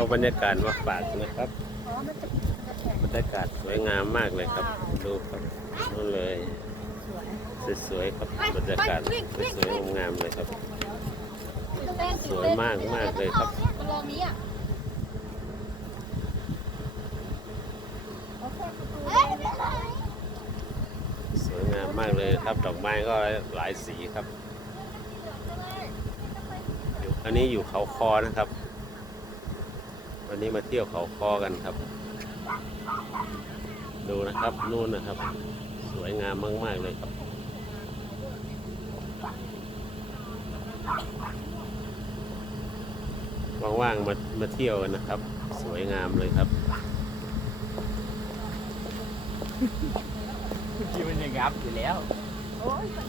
เอาบรรยากาศมาฝากนะครับบรรยากาศสวยงามมากเลยครับ ดูครับนู่นเลยสวยๆครับบรรยากาศสวยๆงามเลยครับ สวยมากมากเลยครับสวยงามมากเลยครับดอกไม้ก็หลายสีครับอยู่อันนี้อยู่เขาคอนะครับ วันนี้มาเที่ยวเขาคอกันครับ ดูนะครับนู่นนะครับ สวยงามมาก ๆ เลยครับว่างๆมามาเที่ยวกันนะครับ สวยงามเลยครับที่มันยังงับอยู่แล้ว บอกพ่อให้พ่อ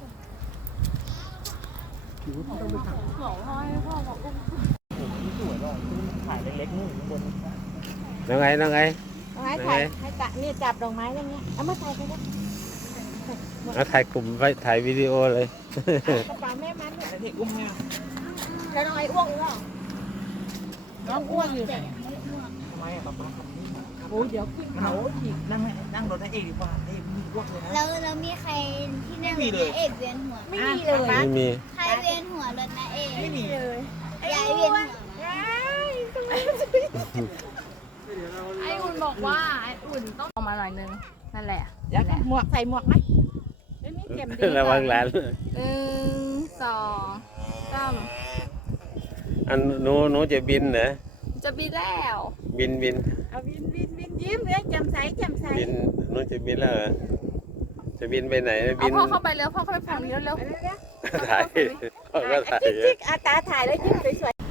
บอกอุ้ม สว ยว่ะถ่ายเล็กๆนู่นข้างบนยังไงยังไงเอาให้ถ่ายให้ตะนี่จับดอกไม้อย่างเงี้ยเอามาใส่ไปได้เอาถ่ายกลุ่มไว้ถ่ายวิดีโอเลยกระเป๋าแม่มันเนี่ยเด็กอุ้มแม่แล้วน้องไอ้อ้วงอ้วงน้องอ้วงอยู่ทำไมอะป๊าป๊าทำนี่โอ้ยเดี๋ยวขึ้นเขาอีกนั่งนั่งรถได้เองดีกว่าเองมีพวกเลยนะแล้วแล้วมีใครที่นั่ง ไม่มีรถเลยนาเอกเวียนหัวไม่มีเลย ไม่มีใครเวียนหัวรถนาเอกไม่มีเลยยายเวียนหัวไหมไอ้อุ่นบอกว่าไอ้อุ่นต้องออกมาหน่อยนึงนั่นแหละอยากหมวกใส่หมวกไหมเอ้ยนี่เจ็บดีระวังหลานหนึ่งสองสามอันหนูหนูจะบินเหรอจะบินแล้ว บินบินเอาวินวินวินยิ้มเลยแจ่มใสแจ่มใสบินหนูจะบินแล้วเหรอ จะบินไปไหนเอาบินพ่อเข้าไปเร็วพ่อเข้าไปฝั่งนี้เร็วไปเร็วถ่ายพ่อก็ถ่ายๆจิ๊กๆอาตาถ่ายแล้วยิ้มสวยๆ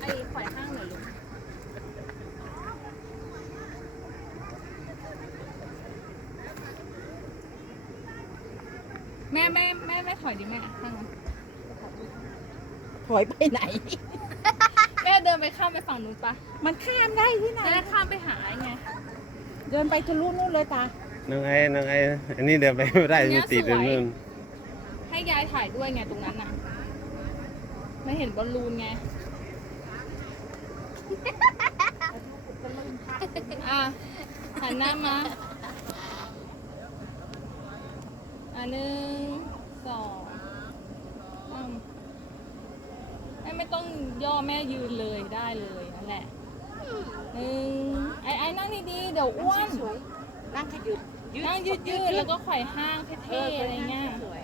ไอ้ข่อยห้างหน่อยลูกแม่ แม่แม่แม่ถอยดิแม่ข้างนั้นๆถอยไปไหน แม่เดินไปข้ามไปฝั่งนู้นปะมันข้ามได้ที่ไหนจะได้ข้ามไปหาไไงเดินไปทะลุนู่นเลยตา น้องไอ้น้องไอ้อันนี้เดินไปไม่ได้มันติดอยู่นู่นให้ยายถ่ายด้วยไงตรงนั้นน่ะ ไม่เห็นบอลลูนไง อะหันหน้ามาอะหนึ่งสองสามแม่ไม่ ต้องย่อแม่ยืนเลยได้เลยนั่นแหละหนึ่งไอ้ไอ้นั่งดีๆเดี๋ยวอ้วน นั่งขยืดนั่งยืดๆแล้วก็ไขว่ห้างเท่ๆอะไรเงี้ยสวย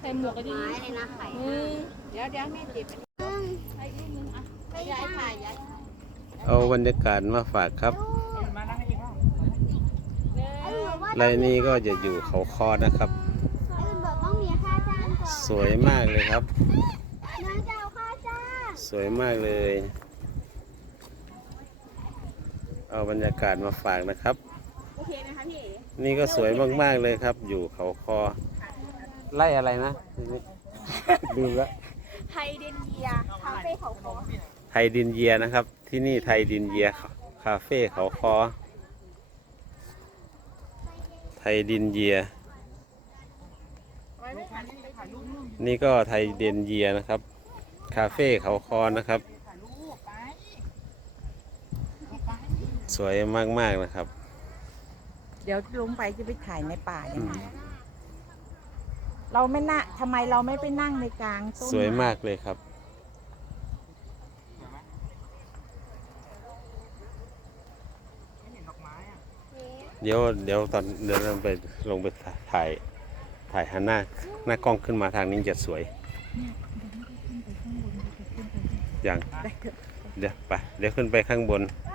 ใส่หมวกก็ดีไม้เลยนะไข่หนึ่งเดี๋ยวเดี๋ยวแม่ติดไอ้อีกหนึ่งอะไม่ได้ถ่ายยัดเอาบรรยากาศมาฝากครับมานั่งเองว่าหนึ่งไรนี้ก็จะอยู่เขาคอนะครับไอ้อุ่นสวยมากเลยครับ น้องเจ้าข้าจ้า สวยมากเลย เอาบรรยากาศมาฝากนะครับ โอเคไหมคะพี่เอ๋นี่ก็สวยมากๆเลยครับ อยู่เขาคอ ไล่อะไรนะลืมแล้วไทยเดนเยียคาเฟ่เขาคอไทยดินเยียนะครับ ที่นี่ไทยดินเยียคาเฟ่เขาคอ ไทยดินเยีย นี่ก็ไทยเดนเยียนะครับ คาเฟ่เขาคอนะครับ สวยมากๆนะครับ เดี๋ยวลงไปจะไปถ่ายในป่าอืยังมไงเราไม่น่าทำไมเราไม่ไปนั่งในกลางต้นสวยไมากเลยครับไม่เห็นดอกไม้อะเดี๋ยวเดี๋ยวตอนเดี๋ยวเราไปลงไปถ่ายถ่ายหันหน้าหน้ากล้องขึ้นมาทางนี้จะสวยอย่างได้เถอะเดี๋ยวไป เดี๋ยวขึ้นไปข้างบนเ